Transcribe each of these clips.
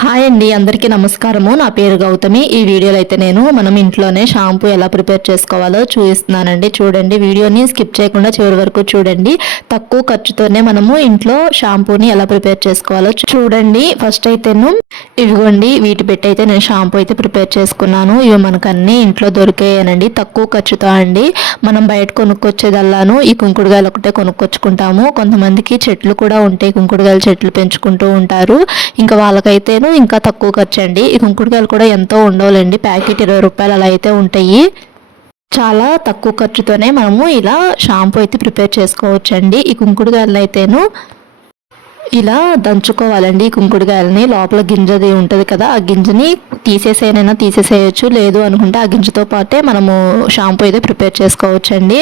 Hi అండి అందరికీ నమస్కారము. నా పేరు గౌతమి. ఈ వీడియోలో అయితే నేను మనం ఇంట్లోనే షాంపూ ఎలా ప్రిపేర్ చేసుకోవాలో చూపిస్తున్నానండి. చూడండి వీడియోని స్కిప్ చేయకుండా చివరి వరకు చూడండి. తక్కువ ఖర్చుతోనే మనము ఇంట్లో షాంపూని ఎలా ప్రిపేర్ చేసుకోవాలో చూడండి. ఫస్ట్ అయితేను ఇవిగోండి వీటి పెట్టి అయితే నేను షాంపూ అయితే ప్రిపేర్ చేసుకున్నాను. ఇవి మనకన్నీ ఇంట్లో దొరికాయనండి. తక్కువ ఖర్చుతో అండి. మనం బయట కొనుక్కొచ్చేదల్లాను ఈ కుంకుడుగాయలు ఒకటే కొనుక్కొచ్చుకుంటాము. కొంతమందికి చెట్లు కూడా ఉంటాయి. కుంకుడుగాయల చెట్లు పెంచుకుంటూ ఉంటారు. ఇంకా వాళ్ళకైతేను ఇంకా తక్కువ ఖర్చు అండి ఈ కుంకుడుకాయలు కూడా ఎంతో ఉండవులండి. ప్యాకెట్ ఇరవై రూపాయలు అలా అయితే ఉంటాయి. చాలా తక్కువ ఖర్చుతోనే మనము ఇలా షాంపూ అయితే ప్రిపేర్ చేసుకోవచ్చండి. ఈ కుంకుడుకాయలు అయితేను ఇలా దంచుకోవాలండి ఈ కుంకుడుకాయలని లోపల గింజది ఉంటుంది కదా ఆ గింజని తీసేసేనైనా తీసేసేయచ్చు. లేదు అనుకుంటే ఆ గింజతో పాటే మనము షాంపూ అయితే ప్రిపేర్ చేసుకోవచ్చు అండి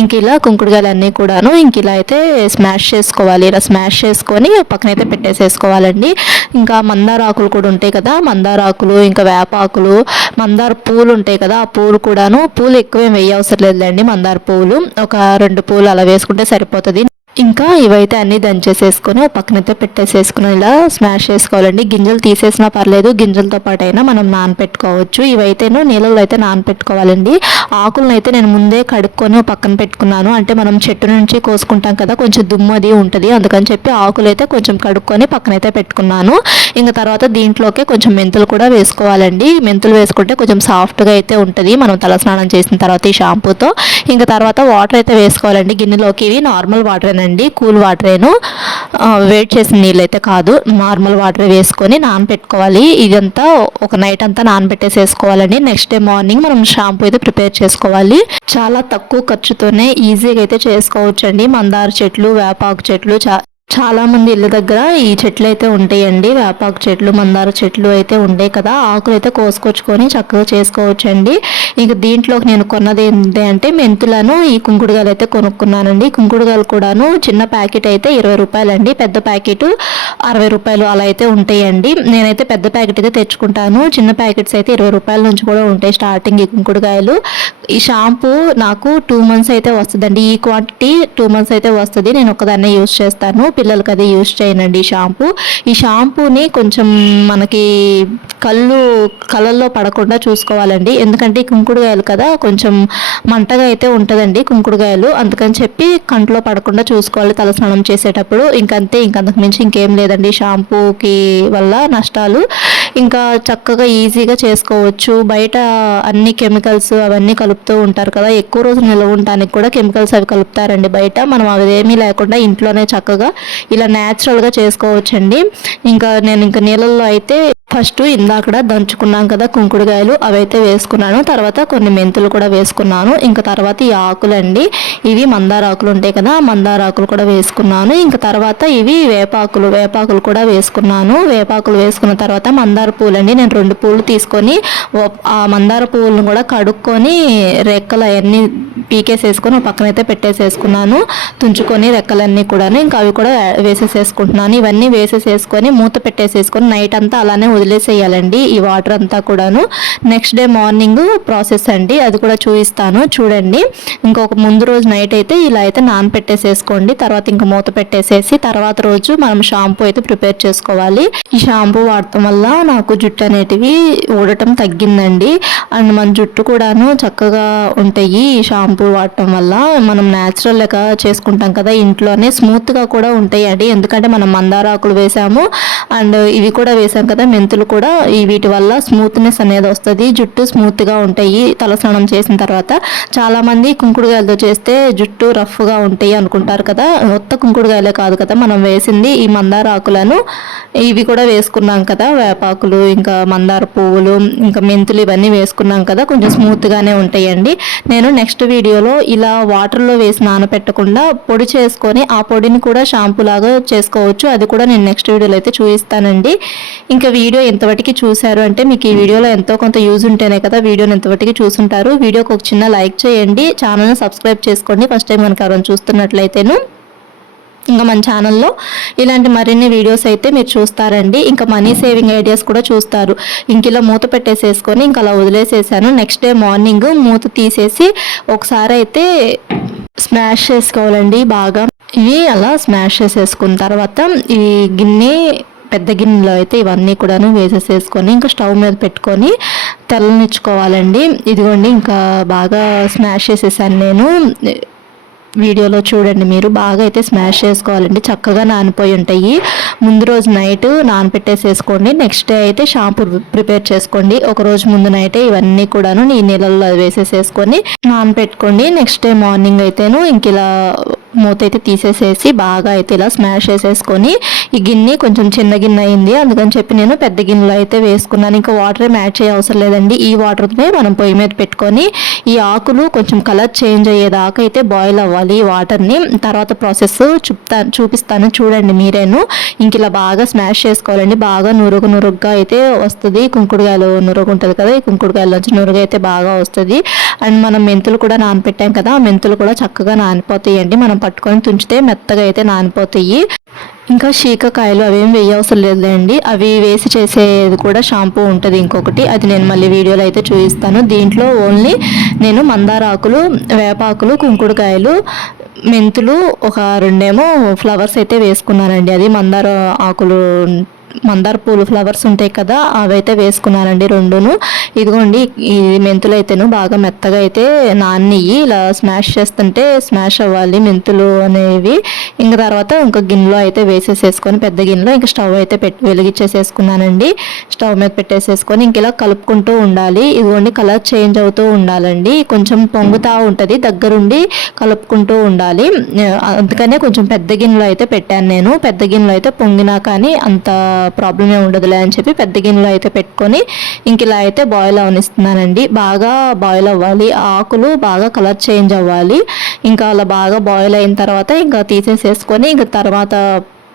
ఇంక ఇలా కుంకుడుకాయలన్నీ కూడాను ఇంక ఇలా అయితే స్మాష్ చేసుకోవాలి. ఇలా స్మాష్ చేసుకొని పక్కనైతే పెట్టేసేసుకోవాలండి. ఇంకా మందార ఆకులు కూడా ఉంటాయి కదా మందార ఆకులు ఇంకా వేపాకులు మందార పూలు ఉంటాయి కదా ఆ పూలు కూడాను పూలు ఎక్కువ ఏం వేయవసరం లేదులేండి మందార పూలు. ఒక రెండు పూలు అలా వేసుకుంటే సరిపోతుంది. ఇంకా ఇవైతే అన్నీ దంచేసేసుకొని ఒక పక్కనైతే పెట్టేసేసుకుని ఇలా స్మాష్ చేసుకోవాలండి. గింజలు తీసేసినా పర్లేదు గింజలతో పాటు అయినా మనం నానపెట్టుకోవచ్చు. ఇవైతేనో నీళ్ళలో అయితే నానపెట్టుకోవాలండి. ఆకులను అయితే నేను ముందే కడుక్కొని పక్కన పెట్టుకున్నాను. అంటే మనం చెట్టు నుంచి కోసుకుంటాం కదా కొంచెం దుమ్ము అది ఉంటుంది. అందుకని చెప్పి ఆకులు అయితే కొంచెం కడుక్కొని పక్కనైతే పెట్టుకున్నాను. ఇంకా తర్వాత దీంట్లోకి కొంచెం మెంతులు కూడా వేసుకోవాలండి. మెంతులు వేసుకుంటే కొంచెం సాఫ్ట్గా అయితే ఉంటుంది. మనం తలస్నానం చేసిన తర్వాత ఈ షాంపూతో. ఇంకా తర్వాత వాటర్ అయితే వేసుకోవాలండి. గిన్నెలోకి ఇవి నార్మల్ వాటర్ వాటరేనండి కూల్ వాటరేను. వేడి చేసిన నీళ్ళు అయితే కాదు నార్మల్ వాటర్ వేసుకొని నానబెట్టుకోవాలి ఇదంతా ఒక నైట్ అంతా నానబెట్టేసేసుకోవాలండి. నెక్స్ట్ డే మార్నింగ్ మనం షాంపూ అయితే ప్రిపేర్ చేసుకోవాలి. చాలా తక్కువ ఖర్చుతోనే ఈజీగా అయితే చేసుకోవచ్చండి. మందార చెట్లు వేపాకు చెట్లు చాలామంది ఇళ్ళ దగ్గర ఈ చెట్లు అయితే ఉంటాయండి. వేపాకు చెట్లు మందార చెట్లు అయితే ఉంటాయి కదా. ఆకులు అయితే కోసుకొచ్చుకొని చక్కగా చేసుకోవచ్చండి. ఇంక దీంట్లోకి నేను కొన్నది ఏంటి అంటే మెంతులను ఈ కుంకుడుగాయలు అయితే కొనుక్కున్నానండి కుంకుడుగాయలు కూడాను చిన్న ప్యాకెట్ అయితే ఇరవై రూపాయలండి. పెద్ద ప్యాకెట్ అరవై రూపాయలు అలా అయితే ఉంటాయండి. నేనైతే పెద్ద ప్యాకెట్ అయితే తెచ్చుకుంటాను. చిన్న ప్యాకెట్స్ అయితే ఇరవై రూపాయల నుంచి కూడా ఉంటాయి స్టార్టింగ్ ఈ కుంకుడుగాయలు. ఈ షాంపూ నాకు టూ మంత్స్ అయితే వస్తుందండి. ఈ క్వాంటిటీ టూ మంత్స్ అయితే వస్తుంది. నేను ఒకదాన్నే యూస్ చేస్తాను. పిల్లలకి అది యూస్ చేయనండి ఈ షాంపూ. ఈ షాంపూని కొంచెం మనకి కళ్ళు కళ్ళల్లో పడకుండా చూసుకోవాలండి. ఎందుకంటే కుంకుడుగాయలు కదా కొంచెం మంటగా అయితే ఉంటుందండి కుంకుడుగాయలు. అందుకని చెప్పి కంట్లో పడకుండా చూసుకోవాలి తల స్నానం చేసేటప్పుడు. ఇంకంతే ఇంకంతకు మించి ఇంకేం లేదండి షాంపూకి వల్ల నష్టాలు. ఇంకా చక్కగా ఈజీగా చేసుకోవచ్చు. బయట అన్ని కెమికల్స్ అవన్నీ కలుపుతూ ఉంటారు కదా. ఎక్కువ రోజులు నిల్వ ఉండటానికి కూడా కెమికల్స్ అవి కలుపుతారండి బయట. మనం అవి ఏమీ లేకుండా ఇంట్లోనే చక్కగా ఇలా న్యాచురల్గా చేసుకోవచ్చండి. ఇంకా నేను ఇంకా నీళ్ళల్లో అయితే ఫస్ట్ ఇందాకడ దంచుకున్నాం కదా కుంకుడుకాయలు అవైతే వేసుకున్నాను. తర్వాత కొన్ని మెంతులు కూడా వేసుకున్నాను. ఇంకా తర్వాత ఈ ఆకులండి. ఇవి మందార ఆకులు ఉంటాయి కదా మందార ఆకులు కూడా వేసుకున్నాను. ఇంకా తర్వాత ఇవి వేపాకులు వేపాకులు కూడా వేసుకున్నాను. వేపాకులు వేసుకున్న తర్వాత మందార పూలండి. నేను రెండు పూలు తీసుకొని ఆ మందార పువ్వులను కూడా కడుక్కొని రెక్కలు అవన్నీ పీకేసేసుకొని పక్కనైతే పక్కన అయితే పెట్టేసేసుకున్నాను. తుంచుకొని రెక్కలన్నీ కూడా ఇంకా అవి కూడా వేసేసేసుకుంటున్నాను. ఇవన్నీ వేసేసేసుకొని మూత పెట్టేసేసుకొని నైట్ అంతా అలానే వదిలేసేయాలండి. ఈ వాటర్ అంతా కూడాను నెక్స్ట్ డే మార్నింగ్ ప్రాసెస్ అండి. అది కూడా చూపిస్తాను. చూడండి. ఇంకొక ముందు రోజు నైట్ అయితే ఇలా అయితే నానపెట్టేసేసుకోండి తర్వాత ఇంకా మూత పెట్టేసేసి తర్వాత రోజు మనం షాంపూ అయితే ప్రిపేర్ చేసుకోవాలి. ఈ షాంపూ వాడటం వల్ల నాకు జుట్టు అనేటివి ఊడటం తగ్గిందండి. అండ్ మన జుట్టు కూడాను చక్కగా ఉంటాయి ఈ షాంపూ వాడటం వల్ల. మనం న్యాచురల్గా చేసుకుంటాం కదా ఇంట్లోనే స్మూత్గా కూడా ఉంటాయి అండి ఎందుకంటే మనం మందార ఆకులు వేసాము. అండ్ ఇవి కూడా వేసాం కదా మెంతులు కూడా ఈ వీటి వల్ల స్మూత్నెస్ అనేది వస్తుంది. జుట్టు స్మూత్గా ఉంటాయి. తలస్నానం చేసిన తర్వాత చాలామంది కుంకుడుగాయలతో చేస్తే జుట్టు రఫ్గా ఉంటాయి అనుకుంటారు కదా. మొత్తం కుంకుడుగాయలే కాదు కదా మనం వేసింది ఈ మందార ఆకులను. ఇవి కూడా వేసుకున్నాం కదా వేపాకులు ఇంకా మందార పువ్వులు ఇంకా మెంతులు ఇవన్నీ వేసుకున్నాం కదా కొంచెం స్మూత్గానే ఉంటాయండి. నేను నెక్స్ట్ వీడియోలో ఇలా వాటర్లో వేసి నానపెట్టకుండా పొడి చేసుకొని ఆ పొడిని కూడా షాంపూ లాగా చేసుకోవచ్చు. అది కూడా నేను నెక్స్ట్ వీడియోలో అయితే చూపిస్తానండి. ఇంకా వీడియో ఎంతవరకు చూశారు అంటే మీకు ఈ వీడియోలో ఎంతో కొంత యూజ్ ఉంటేనే కదా వీడియోని ఎంతవరకు చూసుంటారు. వీడియోకి ఒక చిన్న లైక్ చేయండి. ఛానల్ని సబ్స్క్రైబ్ చేసుకోండి. ఫస్ట్ టైం కనుక ఎవరైనా చూస్తున్నట్లయితేను. ఇంకా మన ఛానల్లో ఇలాంటి మరిన్ని వీడియోస్ అయితే మీరు చూస్తారండి. ఇంకా మనీ సేవింగ్ ఐడియాస్ కూడా చూస్తారు. ఇంక ఇలా మూత పెట్టేసేసుకొని ఇంకా అలా వదిలేసేసాను. నెక్స్ట్ డే మార్నింగ్ మూత తీసేసి ఒకసారి అయితే స్మాష్ చేసుకోవాలండి బాగా. ఇవి అలా స్మాష్ చేసేసుకున్న తర్వాత ఈ గిన్నె పెద్ద గిన్నెలో అయితే ఇవన్నీ కూడాను వేసేసేసుకొని ఇంకా స్టవ్ మీద పెట్టుకొని తెల్లనిచ్చుకోవాలండి. ఇదిగోండి ఇంకా బాగా స్మాష్ చేసేసాను నేను. వీడియోలో చూడండి మీరు బాగా అయితే స్మాష్ చేసుకోవాలండి. చక్కగా నానిపోయి ఉంటాయి. ముందు రోజు నైట్ నానపెట్టేసేసుకోండి. నెక్స్ట్ డే అయితే షాంపూ ప్రిపేర్ చేసుకోండి. ఒక రోజు ముందు నైటే ఇవన్నీ కూడాను ఈ నీళ్ళల్లో వేసేసేసుకొని నానపెట్టుకోండి. నెక్స్ట్ డే మార్నింగ్ అయితేను ఇంక ఇలా మూత అయితే తీసేసేసి బాగా అయితే ఇలా స్మాష్ చేసేసుకొని ఈ గిన్నె కొంచెం చిన్న గిన్నె అయింది. అందుకని చెప్పి నేను పెద్ద గిన్నెలో అయితే వేసుకున్నాను. ఇంకా వాటర్ ఏం యాడ్ చేయ అవసరం లేదండి. ఈ వాటర్నే మనం పొయ్యి మీద పెట్టుకొని ఈ ఆకులు కొంచెం కలర్ చేంజ్ అయ్యేదాకా అయితే బాయిల్ అవ్వాలి. ఈ వాటర్ని. తర్వాత ప్రాసెస్ చూపుతా చూపిస్తాను. చూడండి మీరేను. ఇంక ఇలా బాగా స్మాష్ చేసుకోవాలండి. బాగా నురుగు నురుగ్గా అయితే వస్తుంది. కుంకుడుగాయలు నురుగు ఉంటుంది కదా ఈ కుంకుడుగాయల నుంచి నురుగు అయితే బాగా వస్తుంది. అండ్ మనం మెంతులు కూడా నానపెట్టాం కదా మెంతులు కూడా చక్కగా నానిపోతాయి అండి మనం పట్టుకొని తుంచితే మెత్తగా అయితే నానిపోతాయి. ఇంకా శీకకాయలు అవేం వేయవసరం లేదండి. అవి వేసి చేసేది కూడా షాంపూ ఉంటుంది ఇంకొకటి. అది నేను మళ్ళీ వీడియోలో అయితే చూపిస్తాను. దీంట్లో ఓన్లీ నేను మందార ఆకులు వేపాకులు కుంకుడుకాయలు మెంతులు ఒక రెండేమో ఫ్లవర్స్ అయితే వేసుకున్నానండి. అది మందార ఆకులు మందార పూలు ఫ్లవర్స్ ఉంటాయి కదా అవైతే వేసుకున్నానండి రెండును. ఇదిగోండి ఈ మెంతులు అయితేను బాగా మెత్తగా అయితే నాన్నయ్యి ఇలా స్మాష్ చేస్తుంటే స్మాష్ అవ్వాలి మెంతులు అనేవి. ఇంక తర్వాత ఇంకా గిన్నెలో అయితే వేసేసేసుకొని పెద్ద గిన్నెలో ఇంకా స్టవ్ అయితే పెట్టి వెలిగించేసేసుకున్నానండి. స్టవ్ మీద పెట్టేసేసుకొని ఇంక ఇలా కలుపుకుంటూ ఉండాలి. ఇదిగోండి కలర్ చేంజ్ అవుతూ ఉండాలండి. కొంచెం పొంగుతూ ఉంటుంది దగ్గరుండి కలుపుకుంటూ ఉండాలి. అందుకనే కొంచెం పెద్ద గిన్నెలో అయితే పెట్టాను నేను. పెద్ద గిన్నెలో అయితే పొంగినా కానీ అంత ప్రాబ్లమే ఉండదులే అని చెప్పి పెద్ద గిన్నెలో అయితే పెట్టుకొని ఇంక ఇలా అయితే బాయిల్ అవనిస్తున్నానండి. బాగా బాయిల్ అవ్వాలి. ఆకులు బాగా కలర్ చేంజ్ అవ్వాలి. ఇంకా అలా బాగా బాయిల్ అయిన తర్వాత ఇంకా తీసేసేసుకొని ఇంకా తర్వాత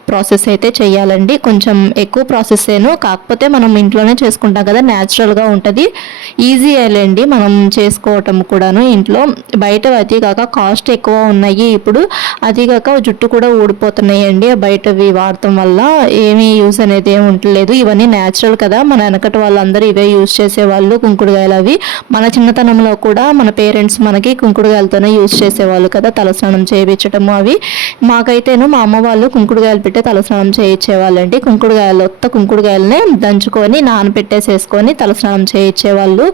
ప్రాసెస్ అయితే చేయాలండి. కొంచెం ఎక్కువ ప్రాసెస్ ఏను. కాకపోతే మనం ఇంట్లోనే చేసుకుంటాం కదా న్యాచురల్గా ఉంటుంది. ఈజీ అయ్యండి మనం చేసుకోవటం కూడాను ఇంట్లో. బయట అది కాక కాస్ట్ ఎక్కువ ఉన్నాయి ఇప్పుడు. అది కాక జుట్టు కూడా ఊడిపోతున్నాయండి. బయటవి వాడటం వల్ల ఏమీ యూస్ అనేది ఏమి ఉండలేదు. ఇవన్నీ న్యాచురల్ కదా. మన వెనకటి వాళ్ళందరూ ఇవే యూస్ చేసేవాళ్ళు కుంకుడుగాయలు అవి మన చిన్నతనంలో కూడా మన పేరెంట్స్ మనకి కుంకుడుగాయలతోనే యూస్ చేసేవాళ్ళు కదా తలస్నానం చేయించటము అవి. మాకైతేను మా అమ్మ వాళ్ళు కుంకుడుగాయలు పెట్టే తలస్నానం చేయించేవాళ్ళండి. కుంకుడుగాయలు ఒత్త కుంకుడుకాయలనే దంచుకొని నానబెట్టేసేసుకొని తలస్నానం చేయించేవాళ్ళు.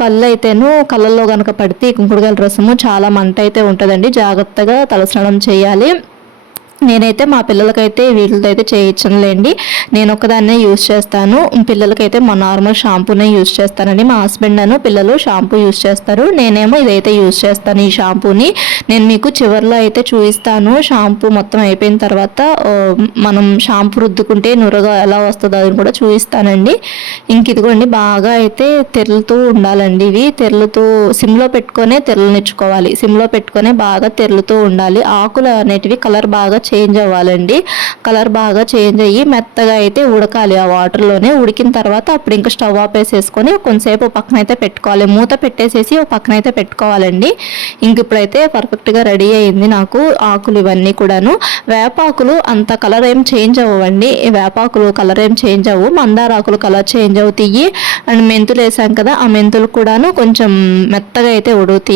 కళ్ళు అయితేను కళ్ళల్లో కనుక పడితే కుంకుడుగాయల రసము చాలా మంట అయితే ఉంటుందండి. జాగ్రత్తగా తలస్నానం చేయాలి. నేనైతే మా పిల్లలకైతే వీటితో అయితే చేయించనులేండి. నేను ఒకదాన్నే యూజ్ చేస్తాను. పిల్లలకైతే మా నార్మల్ షాంపూనే యూజ్ చేస్తానండి. మా హస్బెండ్ అను పిల్లలు షాంపూ యూజ్ చేస్తారు. నేనేమో ఇదైతే యూజ్ చేస్తాను ఈ షాంపూని. నేను మీకు చివరిలో అయితే చూపిస్తాను. షాంపూ మొత్తం అయిపోయిన తర్వాత మనం షాంపూ రుద్దుకుంటే నురగా ఎలా వస్తుందో అది కూడా చూపిస్తానండి. ఇంక ఇదిగోండి బాగా అయితే తెరులుతూ ఉండాలండి ఇవి. తెరులుతూ సిమ్లో పెట్టుకొనే తెరలనిచ్చుకోవాలి సిమ్లో పెట్టుకొనే బాగా తెరులుతూ ఉండాలి. ఆకులు అనేటివి కలర్ బాగా చేంజ్ అవ్వాలండి. కలర్ బాగా చేంజ్ అయ్యి మెత్తగా అయితే ఉడకాలి ఆ వాటర్లోనే ఉడికిన తర్వాత అప్పుడు ఇంకా స్టవ్ ఆపేసేసుకొని కొంతసేపు పక్కన అయితే పెట్టుకోవాలి. మూత పెట్టేసేసి ఒక పక్కన అయితే పెట్టుకోవాలండి. ఇంక ఇప్పుడైతే పర్ఫెక్ట్గా రెడీ అయింది నాకు ఆకులు ఇవన్నీ కూడాను. వేపాకులు అంత కలర్ ఏం చేంజ్ అవ్వండి వేపాకులు కలర్ ఏం చేంజ్ అవ్వు. మందార ఆకులు కలర్ చేంజ్ అవుతాయి. అండ్ మెంతులు వేసాం కదా ఆ మెంతులు కూడాను కొంచెం మెత్తగా అయితే ఉడుగుతాయి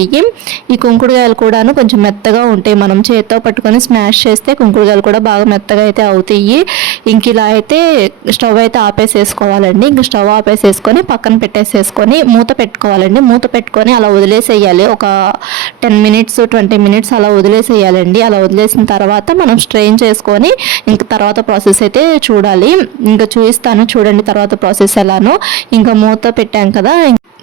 ఈ కుంకుడుగాయలు కూడాను కొంచెం మెత్తగా ఉంటాయి. మనం చేత్తో పట్టుకొని స్మాష్ చేస్తే కుంకుడుగాయలు కూడా బాగా మెత్తగా అయితే అవుతాయి. ఇంక ఇలా అయితే స్టవ్ అయితే ఆపేసేసుకోవాలండి. ఇంక స్టవ్ ఆపేసేసుకొని పక్కన పెట్టేసేసుకొని మూత పెట్టుకోవాలండి. మూత పెట్టుకొని అలా వదిలేసేయాలి. ఒక టెన్ మినిట్స్ ట్వంటీ మినిట్స్ అలా వదిలేసేయాలండి. అలా వదిలేసిన తర్వాత మనం స్ట్రెయిన్ చేసుకొని ఇంక తర్వాత ప్రాసెస్ అయితే చూడాలి. ఇంకా చూపిస్తాను చూడండి తర్వాత ప్రాసెస్ ఎలానో. ఇంకా మూత పెట్టాం కదా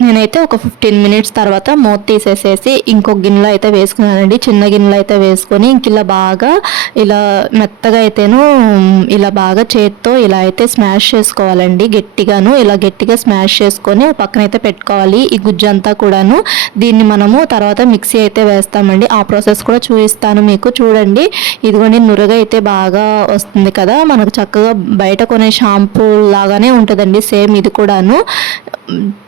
నేనైతే ఒక ఫిఫ్టీన్ మినిట్స్ తర్వాత మూత తీసేసేసి ఇంకొక గిన్నెలో అయితే వేసుకున్నానండి. చిన్న గిన్నెలో అయితే వేసుకొని ఇంక ఇలా బాగా ఇలా మెత్తగా అయితేను ఇలా బాగా చేత్తో ఇలా అయితే స్మాష్ చేసుకోవాలండి. గట్టిగాను ఇలా గట్టిగా స్మాష్ చేసుకొని పక్కన అయితే పెట్టుకోవాలి. ఈ గుజ్జు అంతా కూడాను దీన్ని మనము తర్వాత మిక్సీ అయితే వేస్తామండి. ఆ ప్రాసెస్ కూడా చూపిస్తాను మీకు. చూడండి. ఇదిగోండి నురగ అయితే బాగా వస్తుంది కదా. మనకు చక్కగా బయట కొనే షాంపూ లాగానే ఉంటుందండి. సేమ్ ఇది కూడాను.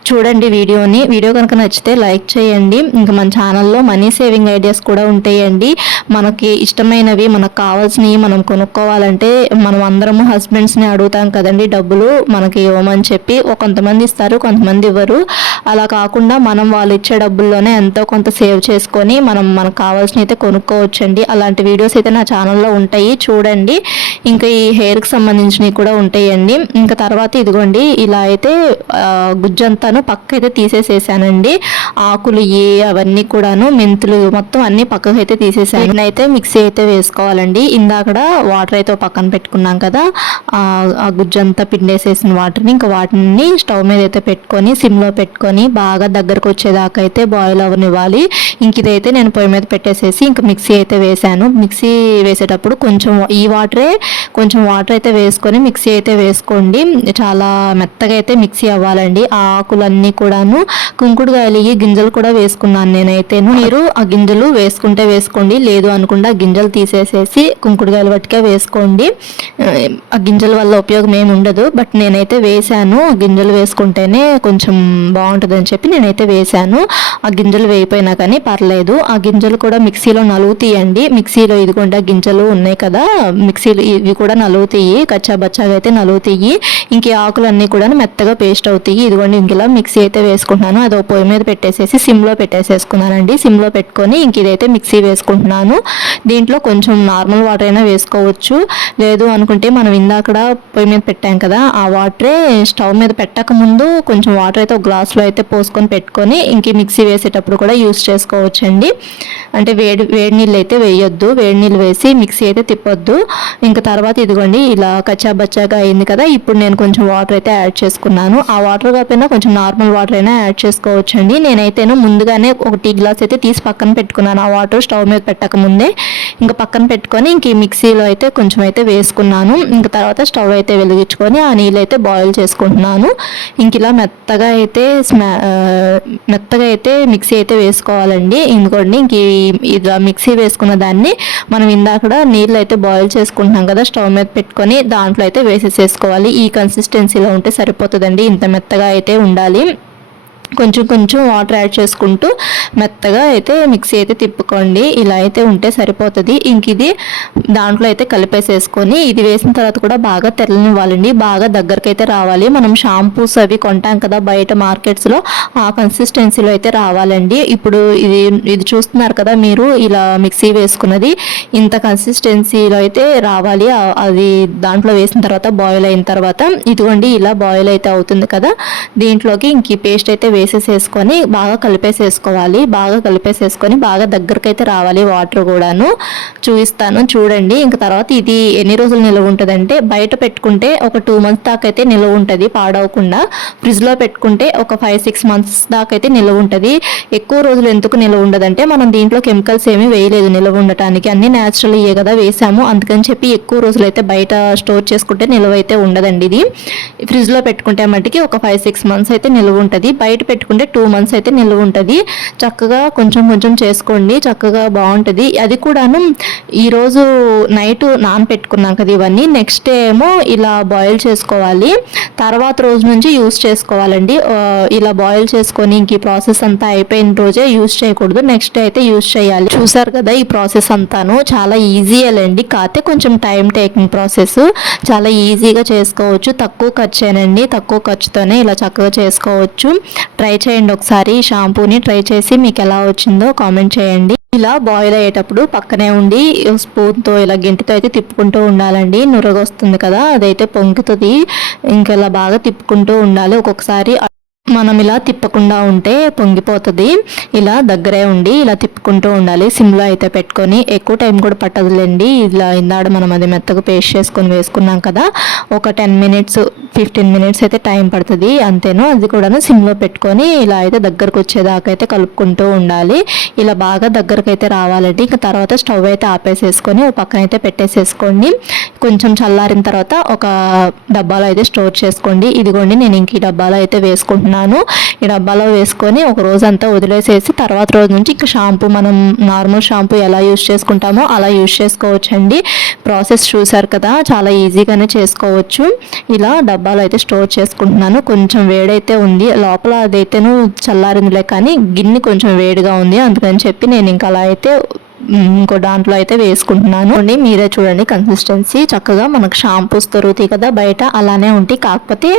చూడండి వీడియోని. వీడియో కనుక నచ్చితే లైక్ చేయండి. ఇంకా మన ఛానల్లో మనీ సేవింగ్ ఐడియాస్ కూడా ఉంటాయండి. మనకి ఇష్టమైనవి మనకు కావాల్సినవి మనం కొనుక్కోవాలంటే మనం అందరము హస్బెండ్స్ని అడుగుతాం కదండి డబ్బులు మనకి ఇవ్వమని చెప్పి కొంతమంది ఇస్తారు కొంతమంది ఇవ్వరు. అలా కాకుండా మనం వాళ్ళు ఇచ్చే డబ్బుల్లోనే ఎంతో కొంత సేవ్ చేసుకొని మనం మనకు కావాల్సినవి అయితే కొనుక్కోవచ్చండి. అలాంటి వీడియోస్ అయితే నా ఛానల్లో ఉంటాయి. చూడండి. ఇంకా ఈ హెయిర్కి సంబంధించినవి కూడా ఉంటాయండి. ఇంకా తర్వాత ఇదిగోండి ఇలా అయితే గుజ్జంతాను పక్క అయితే తీసేసేసానండి. ఆకులు ఏ అవన్నీ కూడాను మెంతులు మొత్తం అన్ని పక్కకు అయితే తీసేసాను. అయితే మిక్సీ అయితే వేసుకోవాలండి. ఇందాకడ వాటర్ అయితే పక్కన పెట్టుకున్నాం కదా ఆ గుజ్జంతా పిండేసేసిన వాటర్ని ఇంకా వాటిని స్టవ్ మీద అయితే పెట్టుకొని సిమ్లో పెట్టుకొని బాగా దగ్గరకు వచ్చేదాకా అయితే బాయిల్ అవ్వనివ్వాలి. ఇంక ఇదైతే నేను పొయ్యి మీద పెట్టేసేసి ఇంకా మిక్సీ అయితే వేసాను. మిక్సీ వేసేటప్పుడు కొంచెం ఈ వాటరే కొంచెం వాటర్ అయితే వేసుకొని మిక్సీ అయితే వేసుకోండి. చాలా మెత్తగా అయితే మిక్సీ అవ్వాలండి. ఆ ఆకులన్నీ కూడాను కుంకుడుకాయలు ఈ గింజలు కూడా వేసుకున్నాను నేనైతే మీరు ఆ గింజలు వేసుకుంటే వేసుకోండి. లేదు అనుకుండా గింజలు తీసేసేసి కుంకుడుకాయలు పట్టుకే వేసుకోండి. ఆ గింజల వల్ల ఉపయోగం ఏమి ఉండదు. బట్ నేనైతే వేసాను గింజలు వేసుకుంటేనే కొంచెం బాగుంటుందని చెప్పి నేనైతే వేసాను ఆ గింజలు వేయిపోయినా కానీ పర్లేదు. ఆ గింజలు కూడా మిక్సీలో నలుగుతీయండి మిక్సీలో ఇదిగోండి గింజలు ఉన్నాయి కదా. మిక్సీలో ఇవి కూడా నలుగుతాయి కచ్చా బచ్చాగా అయితే నలుగుతాయి. ఇంక ఆకులన్నీ కూడా మెత్తగా పేస్ట్ అవుతాయి. ఇదిగోండి ఇంక ఇలా మిక్సీ అయితే వేసుకుంటున్నాను. అది పొయ్యి మీద పెట్టేసేసి సిమ్లో పెట్టేసేసుకున్నానండి. సిమ్లో పెట్టుకొని ఇంక ఇదైతే మిక్సీ వేసుకుంటున్నాను. దీంట్లో కొంచెం నార్మల్ వాటర్ అయినా వేసుకోవచ్చు. లేదు అనుకుంటే మనం ఇందాకడ పొయ్యి మీద పెట్టాం కదా ఆ వాటరే స్టవ్ మీద పెట్టక ముందు కొంచెం వాటర్ అయితే ఒక గ్లాస్లో అయితే పోసుకొని పెట్టుకొని ఇంక మిక్సీ వేసేటప్పుడు కూడా యూస్ చేసుకోవచ్చండి. అంటే వేడి వేడి నీళ్ళు అయితే వేయొద్దు. వేడి నీళ్ళు వేసి మిక్సీ అయితే తిప్పొద్దు. ఇంకా తర్వాత ఇదిగోండి ఇలా కచ్చా బచ్చాగా అయింది కదా ఇప్పుడు నేను కొంచెం వాటర్ అయితే యాడ్ చేసుకున్నాను. ఆ వాటర్ కాకపోయినా కొంచెం నార్మల్ వాటర్ అయినా యాడ్ చేసుకోవచ్చండి. నేనైతేను ముందుగానే ఒక టీ గ్లాస్ అయితే తీసి పక్కన పెట్టుకున్నాను. ఆ వాటర్ స్టవ్ మీద పెట్టక ముందే ఇంకా పక్కన పెట్టుకొని ఇంక ఈ మిక్సీలో అయితే కొంచెం అయితే వేసుకున్నాను. ఇంకా తర్వాత స్టవ్ అయితే వెలిగించుకొని ఆ నీళ్ళు అయితే బాయిల్ చేసుకుంటున్నాను. ఇంక ఇలా మెత్తగా అయితే మెత్తగా అయితే మిక్సీ అయితే వేసుకోవాలండి. ఇంకోండి ఇంక ఇలా మిక్సీ వేసుకున్న దాన్ని మనం ఇందాక నీళ్ళు అయితే బాయిల్ చేసుకుంటున్నాం కదా స్టవ్ మీద పెట్టుకొని దాంట్లో అయితే వేసేసేసుకోవాలి. ఈ కన్సిస్టెన్సీలో ఉంటే సరిపోతుందండి. ఇంత మెత్తగా అయితే ఉండాలి. కొంచెం కొంచెం వాటర్ యాడ్ చేసుకుంటూ మెత్తగా అయితే మిక్సీ అయితే తిప్పుకోండి. ఇలా అయితే ఉంటే సరిపోతుంది. ఇంక ఇది దాంట్లో అయితే కలిపేసేసుకొని ఇది వేసిన తర్వాత కూడా బాగా తెల్లనివ్వాలండి బాగా దగ్గరకైతే రావాలి. మనం షాంపూస్ అవి కొంటాం కదా బయట మార్కెట్స్లో ఆ కన్సిస్టెన్సీలో అయితే రావాలండి. ఇప్పుడు ఇది ఇది చూస్తున్నారు కదా మీరు ఇలా మిక్సీ వేసుకున్నది. ఇంత కన్సిస్టెన్సీలో అయితే రావాలి. అది దాంట్లో వేసిన తర్వాత బాయిల్ అయిన తర్వాత ఇదిగోండి ఇలా బాయిల్ అయితే అవుతుంది కదా. దీంట్లోకి ఇంక ఈ పేస్ట్ అయితే వేసేసేసుకొని బాగా కలిపేసేసుకోవాలి. బాగా కలిపేసేసుకొని బాగా దగ్గరకైతే అయితే రావాలి వాటర్ కూడాను. చూపిస్తాను చూడండి. ఇంక తర్వాత ఇది ఎన్ని రోజులు నిల్వ ఉంటుందంటే బయట పెట్టుకుంటే ఒక టూ మంత్స్ దాకా అయితే నిల్వ ఉంటుంది పాడవకుండా. ఫ్రిడ్జ్లో పెట్టుకుంటే ఒక ఫైవ్ సిక్స్ మంత్స్ దాకా అయితే నిల్వ ఉంటుంది. ఎక్కువ రోజులు ఎందుకు నిల్వ ఉండదంటే మనం దీంట్లో కెమికల్స్ ఏమీ వేయలేదు నిల్వ ఉండటానికి. అన్ని న్యాచురల్ ఇయే కదా వేసాము. అందుకని చెప్పి ఎక్కువ రోజులు అయితే బయట స్టోర్ చేసుకుంటే నిల్వ అయితే ఉండదండి ఇది. ఫ్రిడ్జ్లో పెట్టుకుంటే మట్టికి ఒక ఫైవ్ సిక్స్ మంత్స్ అయితే నిల్వ ఉంటుంది. బయట పెట్టుకుంటే టూ మంత్స్ అయితే నిల్వ ఉంటుంది. చక్కగా కొంచెం కొంచెం చేసుకోండి. చక్కగా బాగుంటుంది. అది కూడాను ఈరోజు నైట్ నానపెట్టుకున్నాం కదా ఇవన్నీ. నెక్స్ట్ డే ఏమో ఇలా బాయిల్ చేసుకోవాలి. తర్వాత రోజు నుంచి యూస్ చేసుకోవాలండి. ఇలా బాయిల్ చేసుకొని ఇంక ఈ ప్రాసెస్ అంతా అయిపోయిన రోజే యూస్ చేయకూడదు. నెక్స్ట్ డే అయితే యూస్ చేయాలి. చూసారు కదా ఈ ప్రాసెస్ అంతాను. చాలా ఈజీయేలండి కాకపోతే కొంచెం టైం టేకింగ్ ప్రాసెస్ చాలా ఈజీగా చేసుకోవచ్చు. తక్కువ ఖర్చేనండి తక్కువ ఖర్చుతోనే ఇలా చక్కగా చేసుకోవచ్చు. ట్రై చేయండి ఒకసారి. ఈ షాంపూని ట్రై చేసి మీకు ఎలా వచ్చిందో కామెంట్ చేయండి. ఇలా బాయిల్ అయ్యేటప్పుడు పక్కనే ఉండి స్పూన్తో ఇలా గెంటితో అయితే తిప్పుకుంటూ ఉండాలండి. నురగొస్తుంది కదా అదైతే పొంగుతుంది. ఇంకా ఇలా బాగా తిప్పుకుంటూ ఉండాలి. ఒక్కొక్కసారి మనం ఇలా తిప్పకుండా ఉంటే పొంగిపోతుంది. ఇలా దగ్గరే ఉండి ఇలా తిప్పుకుంటూ ఉండాలి. సిమ్లో అయితే పెట్టుకొని ఎక్కువ టైం కూడా పట్టదులేండి. ఇలా ఇందాడ మనం అది మెత్తగా పేస్ట్ చేసుకొని వేసుకున్నాం కదా ఒక టెన్ మినిట్స్ ఫిఫ్టీన్ మినిట్స్ అయితే టైం పడుతుంది. అంతేను అది కూడా సిమ్లో పెట్టుకొని ఇలా అయితే దగ్గరకు వచ్చేదాకా అయితే కలుపుకుంటూ ఉండాలి. ఇలా బాగా దగ్గరకు అయితే రావాలండి. ఇంకా తర్వాత స్టవ్ అయితే ఆపేసేసుకొని ఒక పక్కన అయితే పెట్టేసేసుకోండి. కొంచెం చల్లారిన తర్వాత ఒక డబ్బాలో అయితే స్టోర్ చేసుకోండి. ఇదిగోండి నేను ఇంక ఈ డబ్బాలో అయితే వేసుకుంటున్నాను వేసుకుంటున్నాను ఈ డబ్బాలో వేసుకొని ఒక రోజంతా వదిలేసేసి తర్వాత రోజు నుంచి ఇంకా షాంపూ మనం నార్మల్ షాంపూ ఎలా యూస్ చేసుకుంటామో అలా యూస్ చేసుకోవచ్చండి. ప్రాసెస్ చూసారు కదా చాలా ఈజీగానే చేసుకోవచ్చు. ఇలా డబ్బాలో అయితే స్టోర్ చేసుకుంటున్నాను. కొంచెం వేడైతే ఉంది. లోపల అదైతేను చల్లారిందిలే కానీ గిన్నె కొంచెం వేడిగా ఉంది. అందుకని చెప్పి నేను ఇంకా అలా అయితే ఇంకో దాంట్లో అయితే వేసుకుంటున్నాను. అండి మీరే చూడండి కన్సిస్టెన్సీ చక్కగా మనకు షాంపూస్ దొరుకుతాయి కదా బయట అలానే ఉంటాయి. కాకపోతే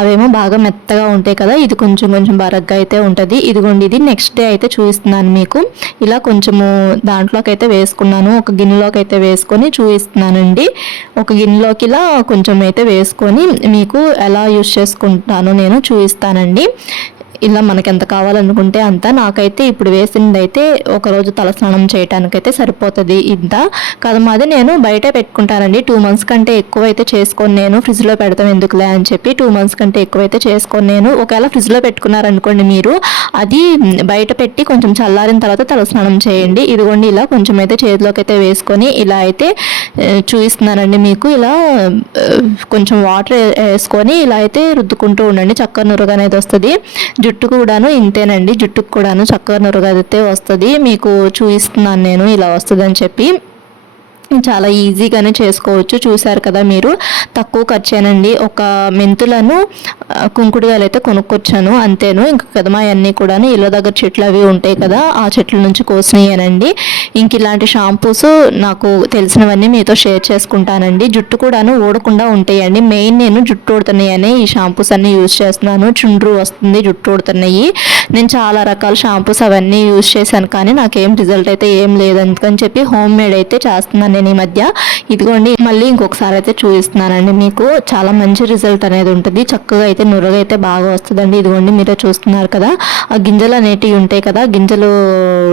అవేమో బాగా మెత్తగా ఉంటాయి కదా ఇది కొంచెం కొంచెం బరగ్గా అయితే ఉంటుంది. ఇదిగోండి ఇది నెక్స్ట్ డే అయితే చూపిస్తున్నాను మీకు. ఇలా కొంచెము దాంట్లోకి అయితే వేసుకున్నాను. ఒక గిన్నెలోకి అయితే వేసుకొని చూపిస్తున్నానండి. ఒక గిన్నెలోకి ఇలా కొంచెం అయితే వేసుకొని మీకు ఎలా యూస్ చేసుకుంటానో నేను చూపిస్తానండి. ఇలా మనకి ఎంత కావాలనుకుంటే అంత. నాకైతే ఇప్పుడు వేసింది అయితే ఒకరోజు తలస్నానం చేయటానికైతే సరిపోతుంది ఇంత. కదమాది నేను బయట పెట్టుకుంటానండి. టూ మంత్స్ కంటే ఎక్కువ అయితే చేసుకొని నేను. ఫ్రిడ్జ్లో పెడతాం ఎందుకులే అని చెప్పి టూ మంత్స్ కంటే ఎక్కువ అయితే చేసుకొని నేను. ఒకవేళ ఫ్రిడ్జ్లో పెట్టుకున్నారనుకోండి మీరు అది బయట పెట్టి కొంచెం చల్లారిన తర్వాత తలస్నానం చేయండి. ఇదిగోండి ఇలా కొంచెం అయితే చేతిలోకి అయితే వేసుకొని ఇలా అయితే చూపిస్తున్నానండి మీకు. ఇలా కొంచెం వాటర్ వేసుకొని ఇలా అయితే రుద్దుకుంటూ ఉండండి. చక్కగా నురుగు అనేది వస్తుంది. జుట్టు కూడాను ఇంతేనండి. జుట్టుకు కూడాను చక్కగా నురగదితే వస్తుంది. మీకు చూపిస్తున్నాను నేను ఇలా వస్తుందని చెప్పి. చాలా ఈజీగానే చేసుకోవచ్చు. చూశారు కదా మీరు? తక్కువ ఖర్చేనండి. ఒక మెంతులను ఆ, కుంకుడుగాయలు అయితే కొనుక్కొచ్చాను అంతేను. ఇంకా కదమా అన్నీ కూడా ఇళ్ళ దగ్గర చెట్లు అవి ఉంటాయి కదా ఆ చెట్ల నుంచి కోసినాయనండి. ఇంక ఇలాంటి షాంపూస్ నాకు తెలిసినవన్నీ మీతో షేర్ చేసుకుంటానండి. జుట్టు కూడాను ఊడకుండా ఉంటాయండి. మెయిన్ నేను జుట్టు ఊడుతున్నాయని ఈ షాంపూస్ అన్నీ యూజ్ చేస్తున్నాను. చుండ్రు వస్తుంది జుట్టు ఊడుతున్నాయి. నేను చాలా రకాల షాంపూస్ అవన్నీ యూజ్ చేశాను కానీ నాకేం రిజల్ట్ అయితే ఏం లేదు అందుకని చెప్పి హోమ్ మేడ్ అయితే చేస్తున్నాను నేను ఈ మధ్య. ఇదిగోండి మళ్ళీ ఇంకొకసారి అయితే చూపిస్తున్నానండి మీకు. చాలా మంచి రిజల్ట్ అనేది ఉంటుంది. చక్కగా అయితే నురగ అయితే బాగా వస్తుందండి. ఇదిగోండి మీరే చూస్తున్నారు కదా. ఆ గింజలు అనేటివి ఉంటాయి కదా. గింజలు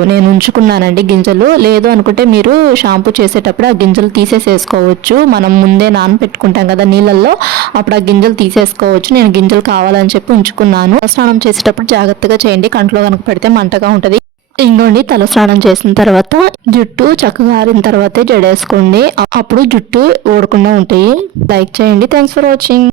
నేను ఉంచుకున్నానండి గింజలు. లేదు అనుకుంటే మీరు షాంపూ చేసేటప్పుడు ఆ గింజలు తీసేసేసుకోవచ్చు. మనం ముందే నానబెట్టుకుంటాం కదా నీళ్ళల్లో. అప్పుడు ఆ గింజలు తీసేసుకోవచ్చు. నేను గింజలు కావాలని చెప్పి ఉంచుకున్నాను. స్నానం చేసేటప్పుడు జాగ్రత్తగా చేయండి. కంట్లో కనుక పెడితే మంటగా ఉంటుంది. ఇంకోండి తల స్నానం చేసిన తర్వాత జుట్టు చక్కగా ఆరిన తర్వాతే జడేసుకోండి. అప్పుడు జుట్టు ఊడకుండా ఉంటాయి. లైక్ చేయండి. Thanks for watching